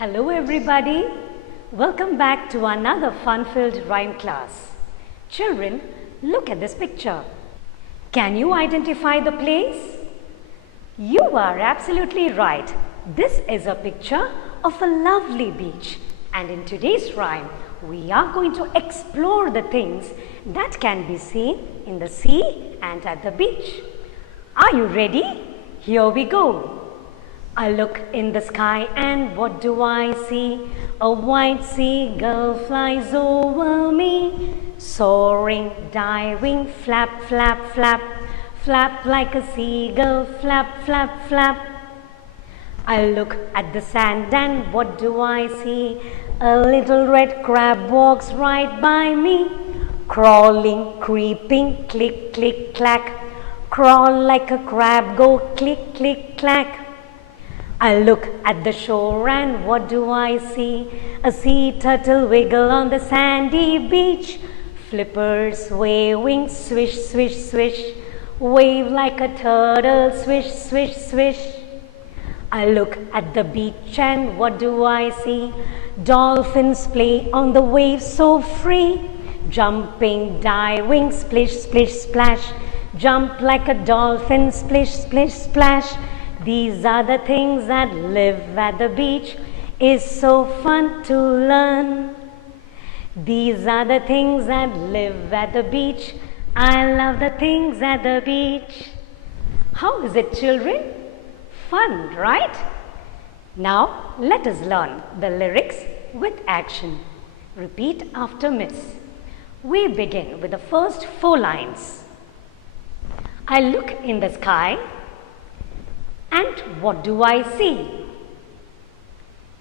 Hello everybody. Welcome back to another fun-filled rhyme class. Children, look at this picture. Can you identify the place? You are absolutely right. This is a picture of a lovely beach. And in today's rhyme, we are going to explore the things that can be seen in the sea and at the beach. Are you ready? Here we go. I look in the sky and what do I see? A white seagull flies over me. Soaring, diving, flap, flap, flap. Flap like a seagull, flap, flap, flap. I look at the sand and what do I see? A little red crab walks right by me. Crawling, creeping, click, click, clack. Crawl like a crab, go click, click, clack. I look at the shore and what do I see? A sea turtle wiggle on the sandy beach. Flippers waving, swish, swish, swish. Wave like a turtle, swish, swish, swish. I look at the beach and what do I see? Dolphins play on the waves so free. Jumping, diving, splish, splish, splash. Jump like a dolphin, splish, splish, splash. These are the things that live at the beach. It's so fun to learn. These are the things that live at the beach. I love the things at the beach. How is it, children? Fun, right? Now, let us learn the lyrics with action. Repeat after Miss. We begin with the first 4 lines. I look in the sky. And what do I see?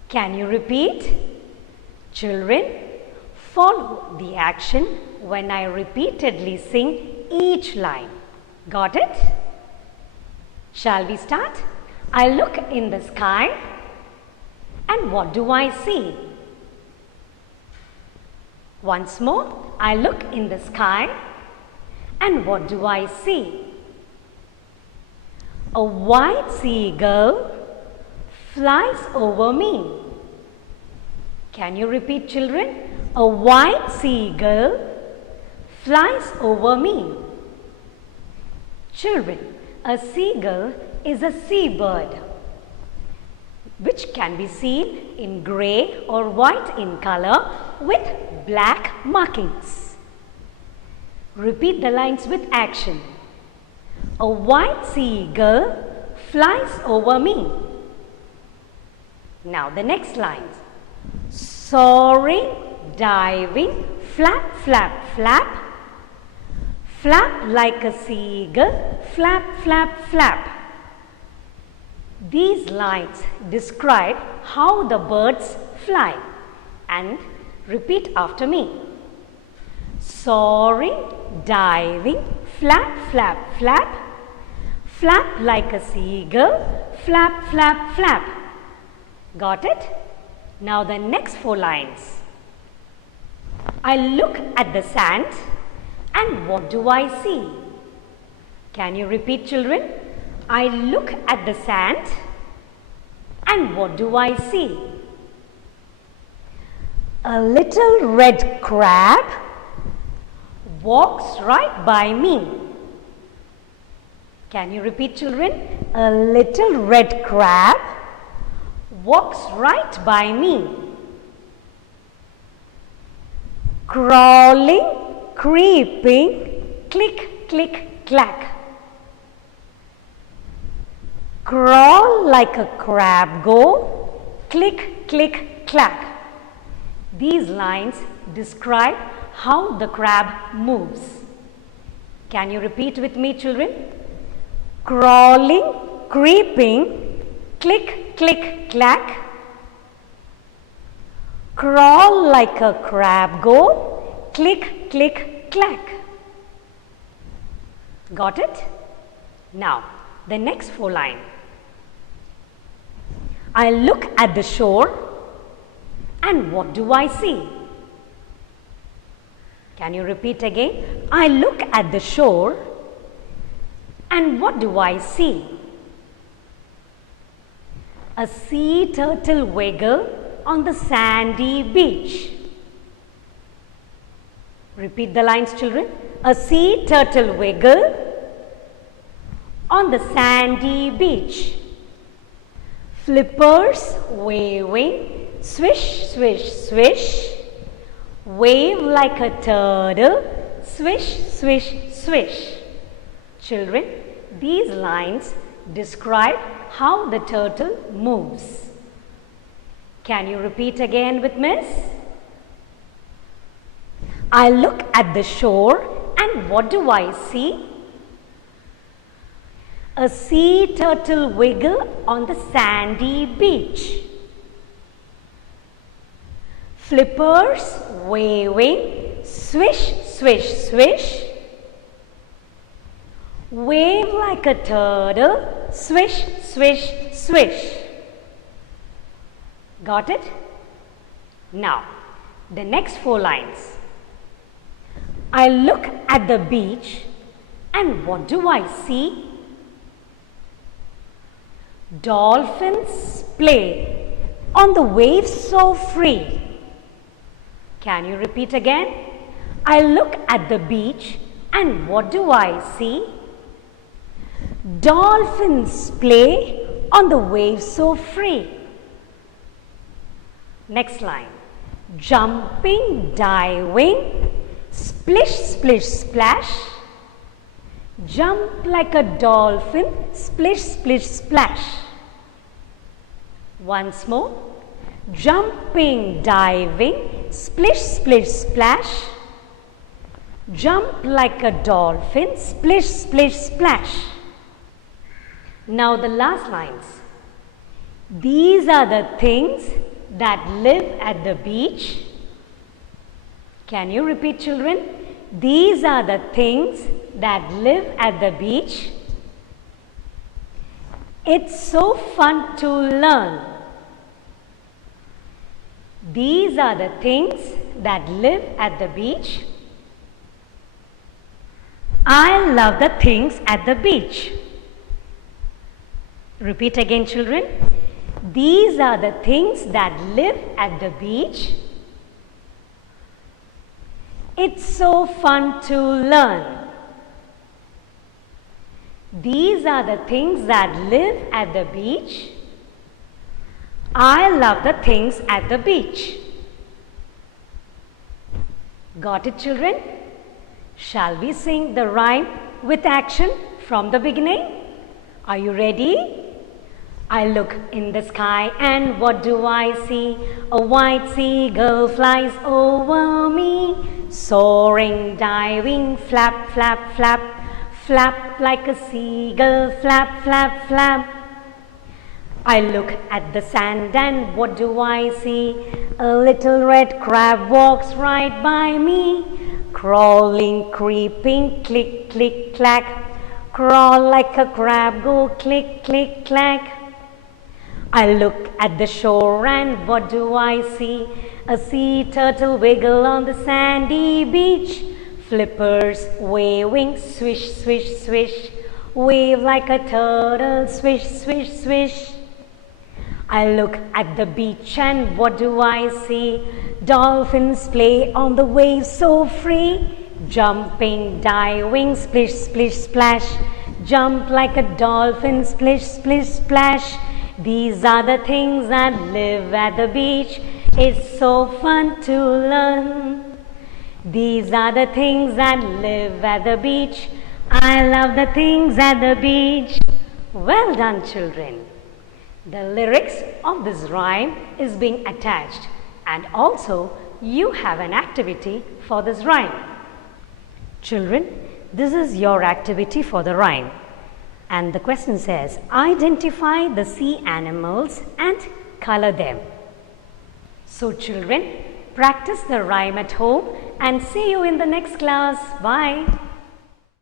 Can you repeat? Children, follow the action when I repeatedly sing each line. Got it? Shall we start? I look in the sky. And what do I see? Once more, I look in the sky. And what do I see? A white seagull flies over me. Can you repeat, children? A white seagull flies over me. Children, a seagull is a seabird which can be seen in grey or white in color with black markings. Repeat the lines with action. A white seagull flies over me. Now the next lines. Soaring, diving, flap, flap, flap. Flap like a seagull, flap, flap, flap. These lines describe how the birds fly. And repeat after me. Soaring, diving, flap, flap, flap. Flap like a seagull, flap, flap, flap. Got it? Now the next 4 lines. I look at the sand and what do I see? Can you repeat, children? I look at the sand and what do I see? A little red crab walks right by me. Can you repeat, children? A little red crab walks right by me. Crawling, creeping, click, click, clack. Crawl like a crab go, click, click, clack. These lines describe how the crab moves. Can you repeat with me, children? Crawling, creeping, click, click, clack. Crawl like a crab go, click, click, clack. Got it? Now, the next 4 lines. I look at the shore and what do I see? Can you repeat again? I look at the shore and what do I see? A sea turtle wiggle on the sandy beach. Repeat the lines, children. A sea turtle wiggle on the sandy beach. Flippers waving, swish, swish, swish. Wave like a turtle, swish, swish, swish. Children, these lines describe how the turtle moves. Can you repeat again with Miss? I look at the shore and what do I see? A sea turtle wiggle on the sandy beach. Flippers waving, swish, swish, swish. Wave like a turtle, swish, swish, swish. Got it? Now, the next 4 lines. I look at the beach and what do I see? Dolphins play on the waves so free. Can you repeat again? I look at the beach and what do I see? Dolphins play on the waves so free. Next line. Jumping, diving, splish, splish, splash. Jump like a dolphin, splish, splish, splash. Once more. Jumping, diving, splish, splish, splash. Jump like a dolphin, splish, splish, splash. Now the last lines. These are the things that live at the beach. Can you repeat, children? These are the things that live at the beach. It's so fun to learn. These are the things that live at the beach. I love the things at the beach. Repeat again, children. These are the things that live at the beach. It's so fun to learn. These are the things that live at the beach. I love the things at the beach. Got it, children? Shall we sing the rhyme with action from the beginning? Are you ready? I look in the sky and what do I see? A white seagull flies over me. Soaring, diving, flap, flap, flap. Flap like a seagull, flap, flap, flap. I look at the sand and what do I see? A little red crab walks right by me. Crawling, creeping, click, click, clack. Crawl like a crab, go click, click, clack. I look at the shore and what do I see? A sea turtle wiggle on the sandy beach. Flippers waving, swish, swish, swish. Wave like a turtle, swish, swish, swish. I look at the beach and what do I see? Dolphins play on the waves so free. Jumping, diving, splish, splish, splash. Jump like a dolphin, splish, splish, splash. These are the things that live at the beach. It's so fun to learn. These are the things that live at the beach. I love the things at the beach. Well done, children. The lyrics of this rhyme is being attached, and also you have an activity for this rhyme. Children, this is your activity for the rhyme. And the question says, identify the sea animals and color them. So children, practice the rhyme at home and see you in the next class. Bye.